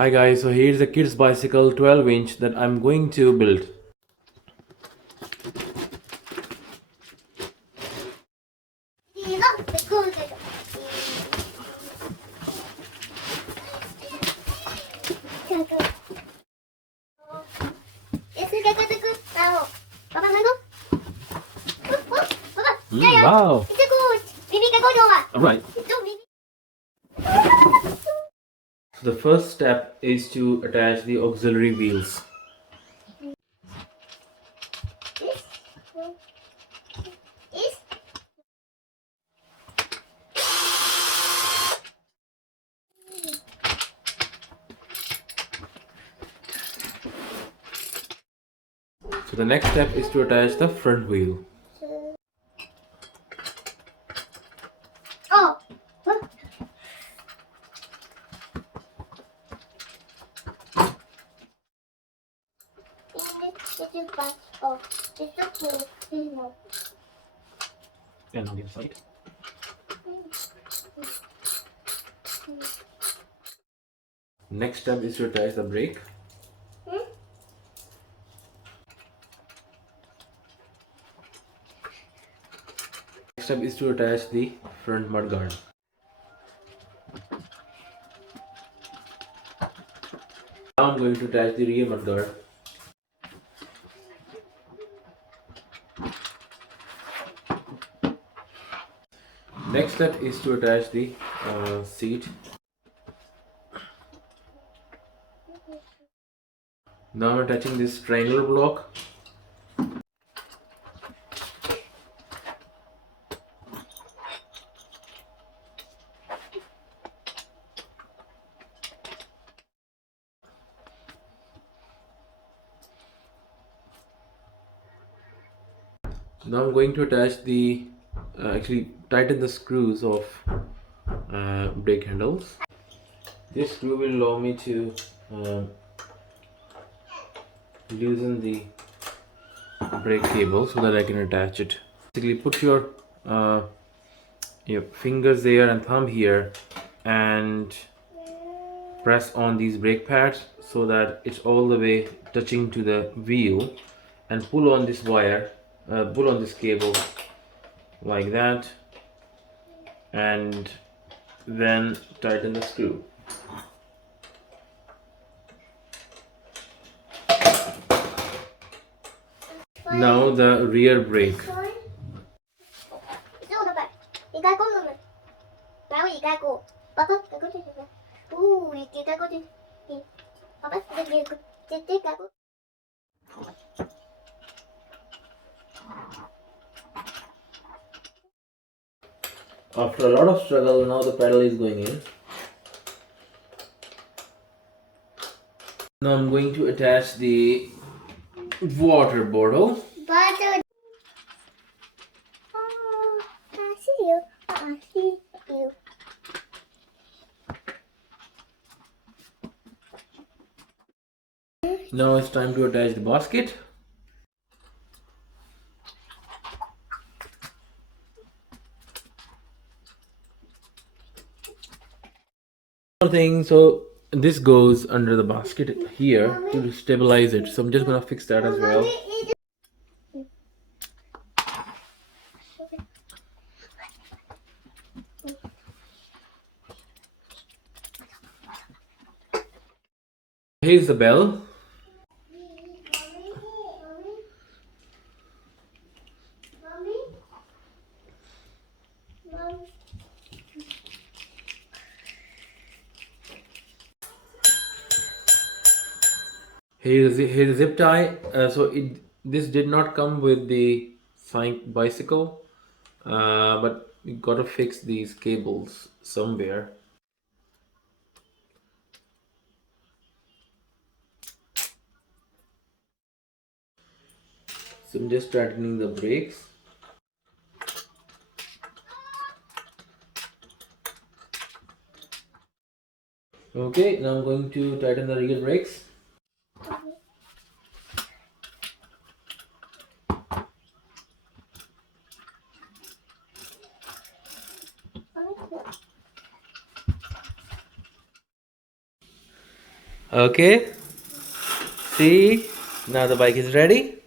Hi guys, so here's a kid's bicycle 12 inch that I'm going to build. Wow! Alright. So the first step is to attach the auxiliary wheels. So the next step is to attach the front wheel. And on the other side. Next step is to attach the brake. Next step is to attach the front mudguard. Now I'm going to attach the rear mudguard. Next step is to attach the seat. Now I'm attaching this triangular block. Now I'm going to attach the actually tighten the screws of brake handles. This screw will allow me to loosen the brake cable so that I can attach it. Basically, put your fingers there and thumb here and press on these brake pads so that it's all the way touching to the wheel, and pull on this wire, pull on this cable like that, and then tighten the screw. Now the rear brake. After a lot of struggle, now the pedal is going in. Now I'm going to attach the water bottle. Now it's time to attach the basket. Thing, so this goes under the basket here to stabilize it. So I'm just gonna fix that as well. Here's the bell. Here's the zip tie. This did not come with the bicycle, but we gotta fix these cables somewhere. So I'm just tightening the brakes. Okay, now I'm going to tighten the rear brakes. Okay, see, now the bike is ready.